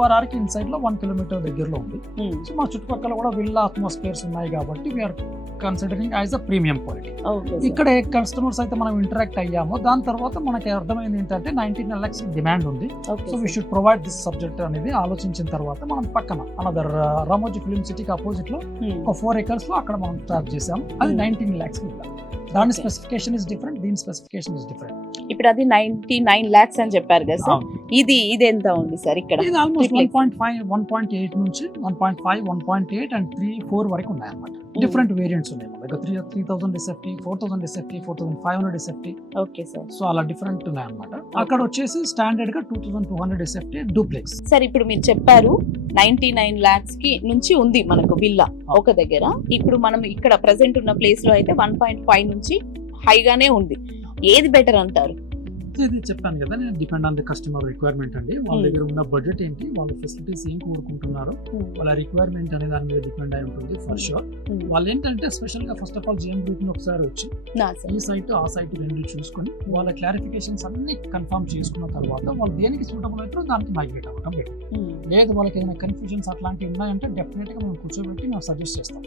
ORR కి inside లో 1 kilometre దగ్గరలో ఉంది. సో మా చుట్టుపక్కల కూడా విల్లా అట్మాస్ఫియర్స్ ఉన్నాయి కాబట్టి we're considering as a premium quality. ఇక్కడ ఏ కస్టమర్స్ అయితే మనం ఇంటరాక్ట్ అయ్యామో దాని తర్వాత మనకి అర్థమైంది ఏంటంటే 19 lakhs డిమాండ్ ఉంది. So we should provide this subject అనేది ఆలోచించిన తర్వాత మనం పక్కన అనదర్ రామోజీ ఫిల్మ్ సిటీకి ఆపోజిట్ లో ఒక 4 acres లో అక్కడ మనం స్టార్ట్ చేసాము. అది 19 lakhs. దాని స్పెసిఫికేషన్ ఇస్ డిఫరెంట్, దీని స్పెసిఫికేషన్ ఇస్ డిఫరెంట్. ఇప్పుడు అది 99 lakhs అని చెప్పారు కదా సార్, ఇది ఎంత ఉంది సార్ ఇక్కడ? ఇది ఆల్మోస్ట్ 1.5, 1.8 నుంచి 1.5, 1.8 అండ్ 3, 4 వరకు ఉన్నాయి అన్నమాట. డిఫరెంట్ వేరియంట్స్ ఉన్నాయి. Like 3000 SFT, 4000 SFT, 4500 SFT. Okay sir. So అలా డిఫరెంట్ ఉన్నాయి అన్నమాట. అక్కడ వచ్చేసి స్టాండర్డ్ గా 2200 SFT డూప్లెక్స్. సార్ ఇప్పుడు మీరు చెప్పారు 99 lakhs కి నుంచి ఉంది మనకు విల్లా ఒక దగ్గర. ఇప్పుడు మనం ఇక్కడ ప్రెసెంట్ ఉన్న ప్లేస్ లో అయితే 1.5 నుంచి హైగానే ఉంది. ఏది బెటర్ అంటారు? ఇది చెప్పాను కదా, నేను depend on the customer requirement అండి. వాళ్ళ దగ్గర ఉన్న బడ్జెట్ ఏంటి, వాళ్ళ ఫెసిలిటీస్ ఏం కోరుకుంటున్నారు, వాళ్ళ రిక్వైర్మెంట్ అనే దాని మీద డిపెండ్ అయి ఉంటుంది ఫర్ షూర్. వాళ్ళు ఏంటంటే స్పెషల్ గా first of all GM Group ని ఒకసారి వచ్చి ఈ సైట్ ఆ సైట్ రెండు చూసుకొని వాళ్ళ క్లారిఫికేషన్స్ అన్ని కన్ఫర్మ్ చేసుకున్న తర్వాత వాళ్ళు దేనికి సూటబుల్ అవుతారో దానికి మైగ్రేట్ అవ్వడం బెటర్. లేదు వాళ్ళకి ఏదైనా కన్ఫ్యూజన్స్ అట్లాంటివి ఉన్నాయంటే డెఫినెట్ గా మేము కూర్చోబెట్టి మేము సజెస్ట్ చేస్తాం.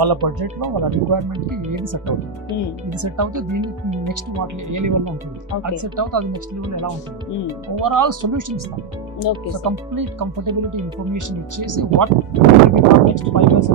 వాళ్ళ బడ్జెట్ లో వాళ్ళ రిక్వైర్మెంట్ కి ఏది సెట్ అవుతుంది, ఇది సెట్ అవుతే దీనికి నెక్స్ట్ వాటి ఏ లెవెల్ లో ఉంటుంది, అది సెట్ అవుతే అది నెక్స్ట్ లెవెల్ ఎలా ఉంటుంది, ఓవరాల్ సొల్యూషన్ ఇస్తాం. సో కంప్లీట్ కంఫర్టబిలిటీ ఇన్ఫర్మేషన్ ఇచ్చేసి వాట్ నెక్స్ట్ 5 years